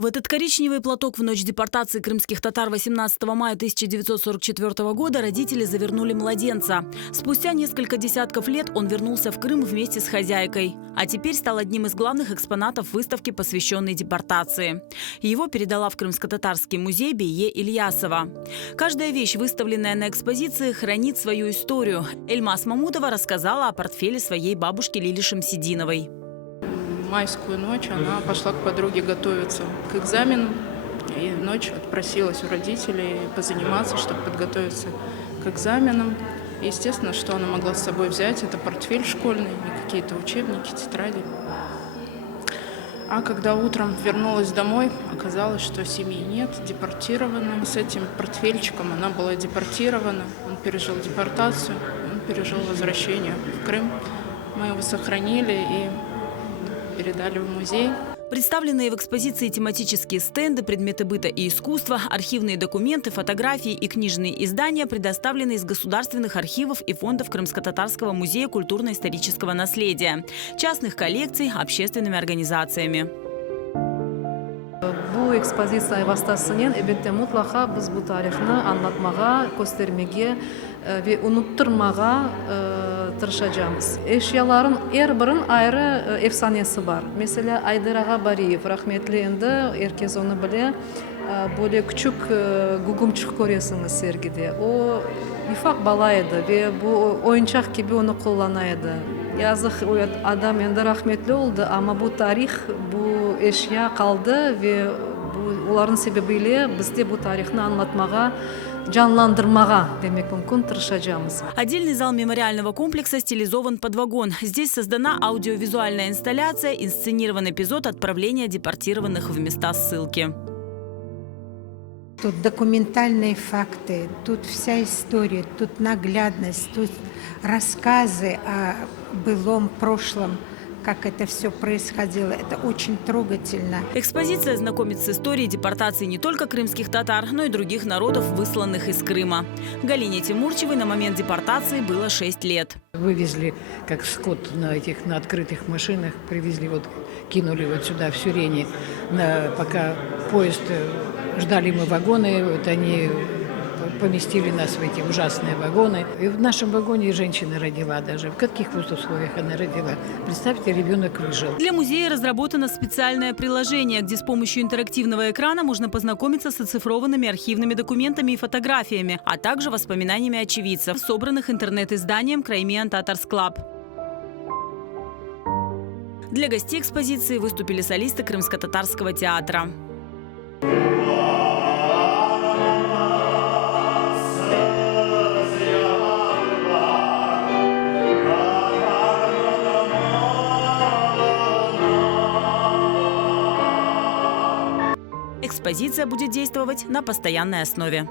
В этот коричневый платок в ночь депортации крымских татар 18 мая 1944 года родители завернули младенца. Спустя несколько десятков лет он вернулся в Крым вместе с хозяйкой. А теперь стал одним из главных экспонатов выставки, посвященной депортации. Его передала в Крымско-татарский музей Бие Ильясова. Каждая вещь, выставленная на экспозиции, хранит свою историю. Эльмас Мамудова рассказала о портфеле своей бабушки Лили Шамсидиновой. Майскую ночь она пошла к подруге готовиться к экзамену. И ночью отпросилась у родителей позаниматься, чтобы подготовиться к экзаменам. И естественно, что она могла с собой взять, это портфель школьный и какие-то учебники, тетради. А когда утром вернулась домой, оказалось, что семьи нет, депортирована. С этим портфельчиком она была депортирована. Он пережил депортацию, он пережил возвращение в Крым. Мы его сохранили и передали в музей. Представленные в экспозиции тематические стенды, предметы быта и искусства, архивные документы, фотографии и книжные издания предоставлены из государственных архивов и фондов Крымско-татарского музея культурно-исторического наследия, частных коллекций, общественными организациями. Bu ekspozisiya vasıtasıyla elbette mutlaka biz bu tarihini anlatmağa, göstermeye ve unutturmağa tırışacağız. Eşyaların her birinin ayrı efsanesi var. Mesela Aydar Ağa Bariyev, rahmetli endi, herkes onu bilir. Böyle küçük gugumçuk görüyorsunuz sergide. O ufak balaydı ve bu oyuncak gibi onu kullanıyordu. Yazık o adam endi rahmetli oldu ama bu tarih, bu eşya kaldı ve onların sebebiyle biz de bu tarihini anlatmağa, canlandırmağa demek mümkün тырышacağız. Отдельный зал мемориального комплекса стилизован под вагон. Здесь создана аудиовизуальная инсталляция, инсценирован эпизод отправления депортированных в места ссылки. Тут документальные факты, тут вся история, тут наглядность, тут рассказы о былом прошлом, как это все происходило. Это очень трогательно. Экспозиция знакомит с историей депортации не только крымских татар, но и других народов, высланных из Крыма. Галине Тимурчевой на момент депортации было 6 лет. Вывезли, как скот на открытых машинах, привезли, кинули сюда, в Сюрени, пока поезд, ждали мы вагоны, они поместили нас в эти ужасные вагоны. И в нашем вагоне женщина родила даже. В каких условиях она родила? Представьте, ребенок выжил. Для музея разработано специальное приложение, где с помощью интерактивного экрана можно познакомиться с оцифрованными архивными документами и фотографиями, а также воспоминаниями очевидцев, собранных интернет-изданием Краймиан Татарс Клаб. Для гостей экспозиции выступили солисты Крымско-татарского театра. Экспозиция будет действовать на постоянной основе.